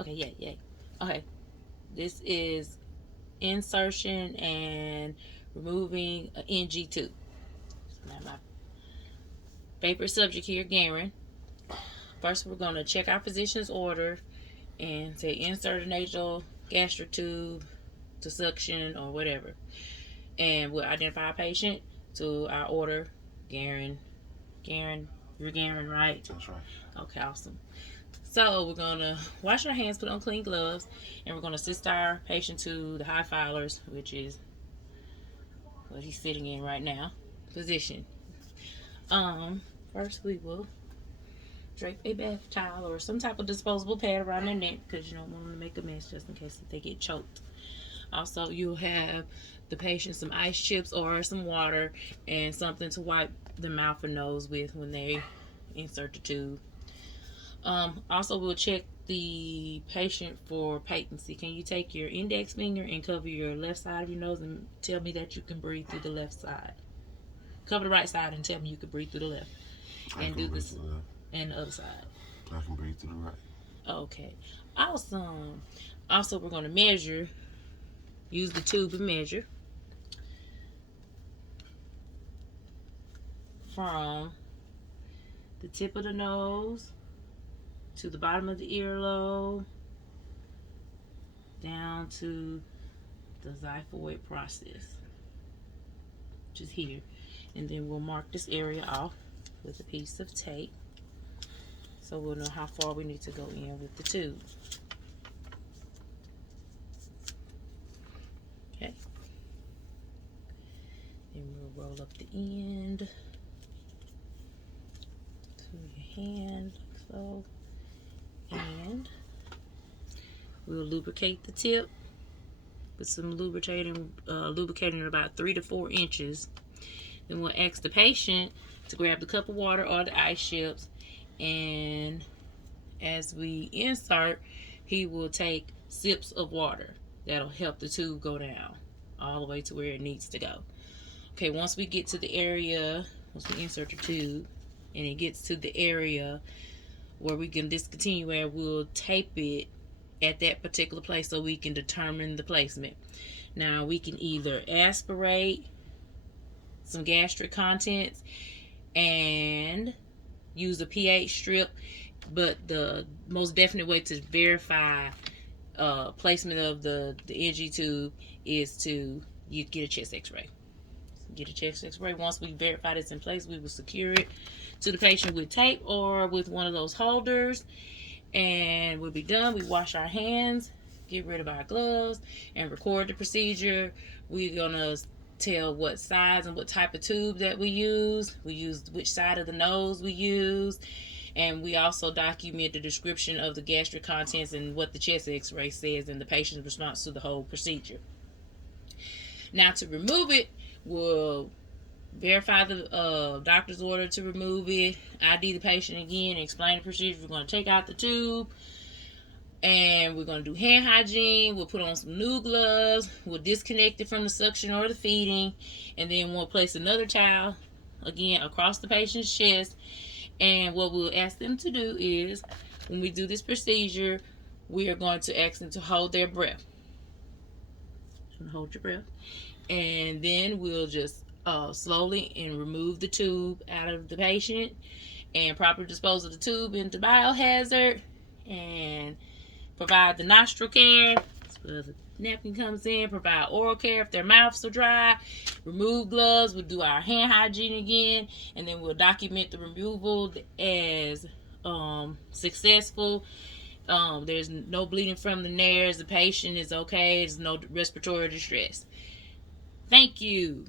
Okay, yeah. Okay, this is insertion and removing an NG tube. So now my favorite subject here, Garen. First, we're going to check our physician's order and say insert a nasal gastric tube to suction or whatever. And we'll identify our patient to our order. Garen, you're Garen, right? That's right. Okay, awesome. So we're going to wash our hands, put on clean gloves, and we're going to assist our patient to the high filers, which is what he's sitting in right now, position. First we will drape a bath towel or some type of disposable pad around their neck because you don't want them to make a mess just in case if they get choked. Also, you'll have the patient some ice chips or some water and something to wipe the mouth and nose with when they insert the tube. Also, we'll check the patient for patency. Can you take your index finger and cover your left side of your nose and tell me that you can breathe through the left side? Cover the right side and tell me you can breathe through the left. And do this and the other side. I can breathe through the right. Okay. Awesome. Also, we're going to measure. Use the tube and measure from the tip of the nose to the bottom of the earlobe down to the xiphoid process, which is here. And then we'll mark this area off with a piece of tape so we'll know how far we need to go in with the tube. Okay. Then we'll roll up the end to your hand, like so. And we'll lubricate the tip with some lubricating about 3 to 4 inches. Then we'll ask the patient to grab the cup of water or the ice chips, and as we insert, he will take sips of water. That'll help the tube go down all the way to where it needs to go. Okay, once we get to the area, once we insert the tube and it gets to the area where we can discontinue at, we'll tape it at that particular place so we can determine the placement. Now, we can either aspirate some gastric contents and use a pH strip, but the most definite way to verify placement of the NG tube is to get a chest x-ray. Get a chest x-ray. Once we verify it's in place, we will secure it to the patient with tape or with one of those holders, and we'll be done. We wash our hands, get rid of our gloves, and record the procedure. We're gonna tell what size and what type of tube that we use. We use which side of the nose we use, and we also document the description of the gastric contents and what the chest x-ray says and the patient's response to the whole procedure. Now, to remove it, we'll verify the doctor's order to remove it, ID the patient again, and explain the procedure. We're going to take out the tube, and we're going to do hand hygiene. We'll put on some new gloves. We'll disconnect it from the suction or the feeding, and then we'll place another towel again across the patient's chest. And what we'll ask them to do is, when we do this procedure, we are going to ask them to hold their breath. Hold your breath, and then we'll just slowly and remove the tube out of the patient and properly dispose of the tube into biohazard and provide the nostril care. That's where the napkin comes in. Provide oral care if their mouths are dry. Remove gloves. We'll do our hand hygiene again, and then we'll document the removal as successful. There's no bleeding from the nares. The patient is okay. There's no respiratory distress. Thank you.